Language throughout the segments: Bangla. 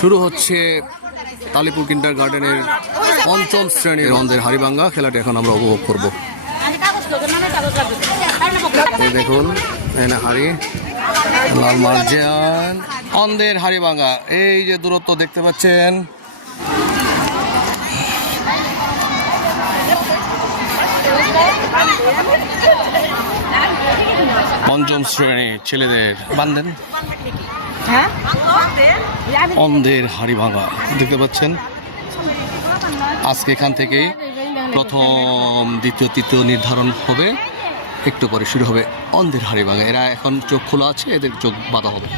শুরু হচ্ছে তালিপুর কিন্ডার গার্ডেনের পঞ্চম শ্রেণীর অন্ধের হাড়িভাঙ্গা খেলাটি এখন আমরা উপভোগ করব। এই দেখুন এখানে হাড়ি, লাল মার্জিয়ান, অন্ধের হাড়িভাঙ্গা। এই যে দূরত্ব দেখতে পাচ্ছেন, পঞ্চম শ্রেণী ছেলেদের বান্ধেন অন্ধের হাড়িভাঙ্গা দেখতে পাচ্ছেন। আজকে এখান থেকেই প্রথম, দ্বিতীয়, তৃতীয় নির্ধারণ হবে। একটু পরে শুরু হবে অন্ধের হাড়িভাঙ্গা। এরা এখন চোখ খোলা আছে, এদের চোখ বাঁধা হবে।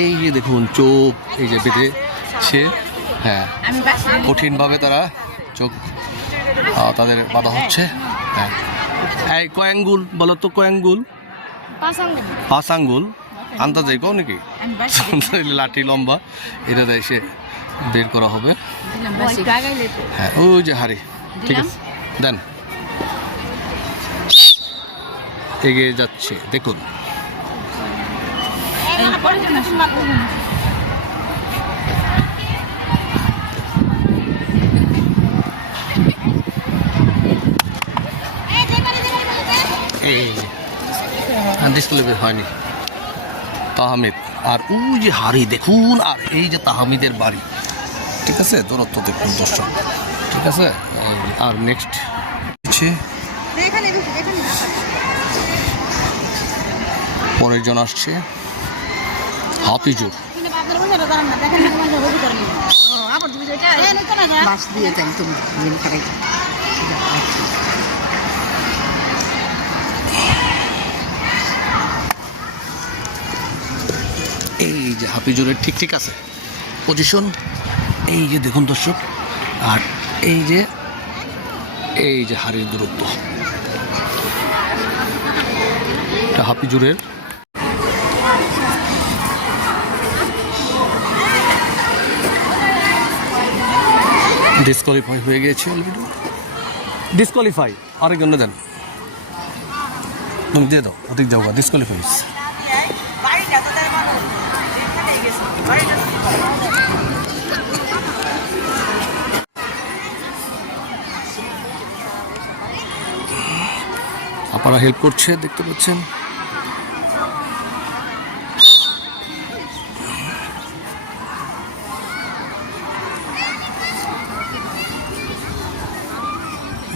এই যে দেখুন চোখ এই যে বেঁধেছে, হ্যাঁ, কঠিনভাবে তারা চোখ তাদের বাঁধা হচ্ছে। হ্যাঁ, এই কয়াঙ্গুল বলো তো, কয়াঙ্গুল, পাঁচ আঙ্গুল আন্দাজে কও নাকি? লাঠি লম্বা, এটা এসে বের করা হবে। হ্যাঁ, ওই যে হাড়ি, ঠিক আছে, দেন। এগিয়ে যাচ্ছে দেখুন। এই ডিসপ্লে হয়নি তাহমিদ, আর ওই যে হাড়ি দেখুন, আর এই যে তাহমিদের বাড়ি, ঠিক আছে, দূরত্ব দেখুন দর্শক, ঠিক আছে। আর নেক্সট পরের জন আসছে হাফিজুর। এই যে হাফিজুরের ঠিক ঠিক আছে পজিশন, এই যে দেখুন দর্শক, আর এই যে হাড়ির দূরত্ব, হাফিজুরের। ডিসকোয়ালিফাই হয়ে গিয়েছে অলরেডি, ডিসকোয়ালিফাই। আরেকজন দেন, তুমি দিয়ে দাও, ওদিক যাও, ডিসকোয়ালিফাই। আপনারা হেল্প করছে দেখতে পাচ্ছেন।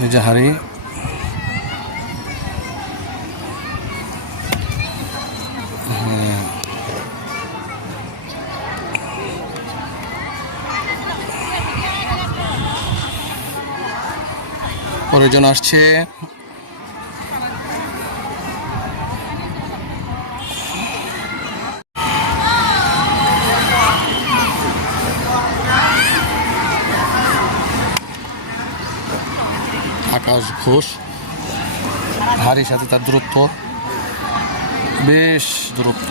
এই যে হাড়ি, পরের জন আসছে আকাশ ঘোষ। হাড়ির সাথে তার দূরত্ব বেশ দূরত্ব,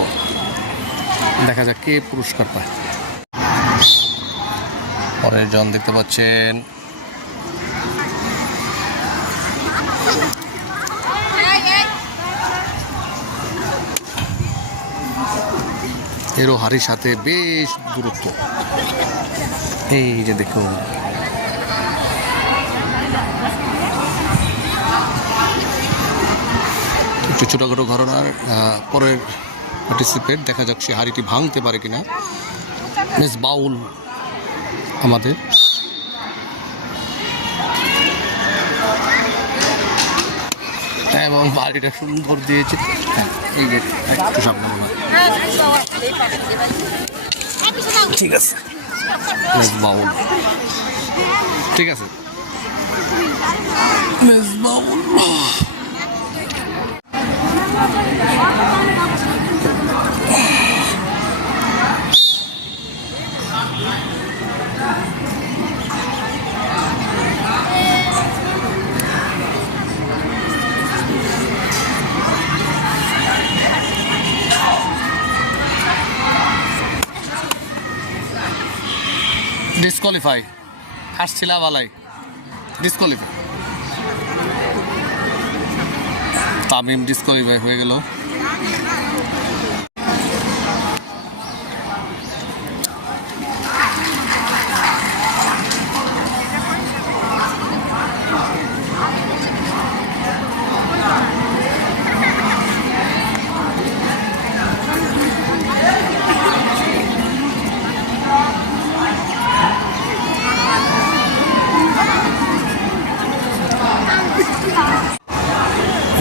দেখা যাক কে পুরস্কার পায়। পরের জন দেখতে পাচ্ছেন এরও হাড়ির সাথে বেশ দূরত্ব, এই যে দেখুন। একটু ছোটোখাটো ঘটনার পরের পার্টিসিপেট, দেখা যাক সে হাড়িটি ভাঙতে পারে কিনা। মিস বাউল আমাদের, এবং বাড়িটা সুন্দর দিয়েছে। এই যে একটু সাবধান, ঠিক আছে, মিস বাউল, ঠিক আছে, মিস বাউল। ডিসকোয়ালিফাই আসছিল বালাই, ডিসকোয়ালিফাই। তামিম ডিসকোয়ালিফাই হয়ে গেল।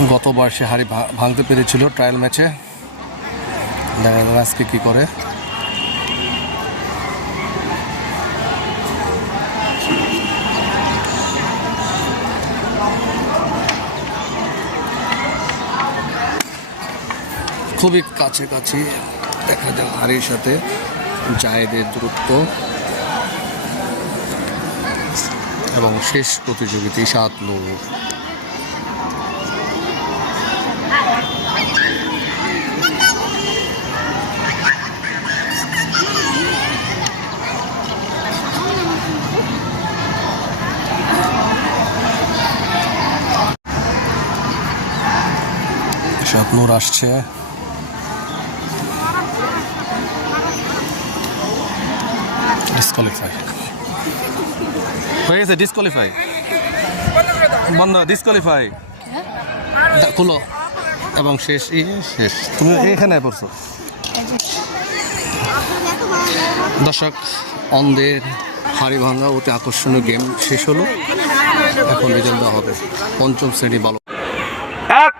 গতবার সে হাড়ি ভাঙতে পেরেছিল ট্রায়াল ম্যাচে, দেখা যাক আজকে কি করে। খুবই কাছাকাছি, দেখা যাক হাড়ির সাথে জায়েদের দূরত্ব। এবং শেষ প্রতিযোগিতা ইশাত নূর। ইশাত নূর আসছে, ডিসকোয়ালিফাই হয়ে গেছে, ডিসকোয়ালিফাই বন্ধ, ডিসকোয়ালিফাই খুলো। এবং শেষ শেষ, তুমি এখানে পড়ছো। দর্শক, অন্ধের হাড়ি ভাঙা অতি আকর্ষণীয় গেম শেষ হলো। এখন রেজাল্ট দেওয়া হবে। পঞ্চম শ্রেণী বালক 1,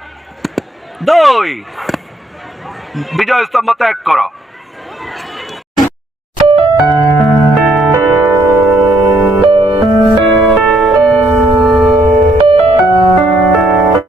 2 বিজয় স্তম্ভ ত্যাগ করো।